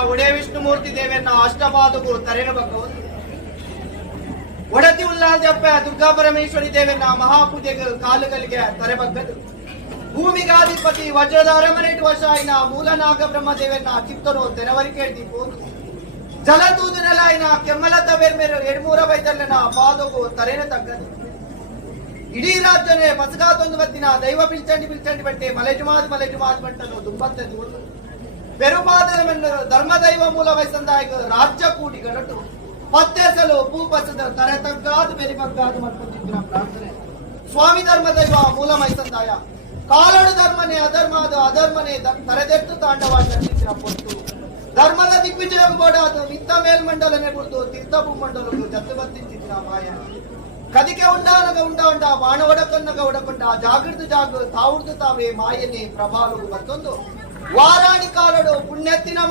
ಒಡೆ ವಿಷ್ಣುಮೂರ್ತಿ ದೇವನ್ನ ಅಷ್ಟಪಾದಕು ತರೆನ ಬಗ್ಗವು ಒಡತಿ ಉಲ್ಲಾಲ್ ಜಪ್ಪ ದುರ್ಗಾ ಪರಮೇಶ್ವರಿ ದೇವನ್ನ ಮಹಾಪೂಜೆಗೆ ಕಾಲುಗಳಿಗೆ ತರೆಬಗ್ಗದು ಭೂಮಿಗಾಧಿಪತಿ ವಜ್ರದ ಅರಮನೆಟ್ ವಶ ಆಯ್ನ ಮೂಲನಾಗ ಬ್ರಹ್ಮದೇವನ್ನ ಚಿತ್ತರು ತೆರವರಿಕೆ ದೀಪೋದು ಜಲದೂದನಲಾಯ್ನ ಕೆಮ್ಮಲದ ಬೇರ್ಮೇರು ಎಡ್ಮೂರ ವೈದ್ಯರನ್ನ ಪಾದಕು ತರೆನ ತಗ್ಗದು ಇಡೀ ರಾಜ್ಯನೇ ಪಸಗಾತೊಂದು ಬತ್ತಿನ ದೈವ ಪಿಲ್ಚಂಡಿ ಪಿಲ್ಚಂಡಿ ಬಟ್ಟೆ ಮಲೆಜುಮಾದ್ ಮಲೆಜುಮಾದ್ ಬಂಟನು ದುಂಬತ್ತೆ ದೂರು ಪೆರುಪಾದ ಕುಲದೈವ ಮೂಲವಹಿಸಂದಾಯಕ ರಾಜ್ಯ ಕೂಡಿಗಳಟ್ಟು ಪತ್ತೆಸಲು ಸಲು ಭೂಪಸದ ತರತಗ್ಗಾದು ಬೆಲಿಬಗ್ಗಾದು ಮಾಡ್ಕೊತಿದ್ರು ನಮ್ಮ ಪ್ರಾರ್ಥನೆ. ಸ್ವಾಮಿ ಧರ್ಮದೈವ ಮೂಲವಹಿಸಂದಾಯ ಕಾಲಡು ಧರ್ಮನೆ ಅಧರ್ಮದ, ಅಧರ್ಮನೆ ತರೆದೆತ್ತು ತಾಂಡವಾಗಿ ನಡೆಸಿದ್ರ ಪೊತ್ತು ಧರ್ಮದ ದಿಗ್ವಿಜಯ ಬೋಡಾದು ಮಿತ್ತ ಮೇಲ್ಮಂಡಲನೆ ಬಿಡ್ದು ತೀರ್ಥಭೂ ಮಂಡಲಗಳು ಜತ್ತು ಬರ್ತಿದ್ದಿದ್ರ ಮಾಯ. ಕದಿಕೆ ಉಂಡಾನಗ ಉಂಡ ಉಂಡ ಬಾಣ ಒಡಕನ್ನಗ ಒಡಕೊಂಡ, ಜಾಗೃತ ಜಾಗ ತಾವುಡ್ದು ತಾವೇ ಮಾಯನೆ ಪ್ರಭಾಲು ಮತ್ತೊಂದು. ವಾರಾಣಿ ಕಾಲಡು ಪುಣ್ಯತ್ತಿನ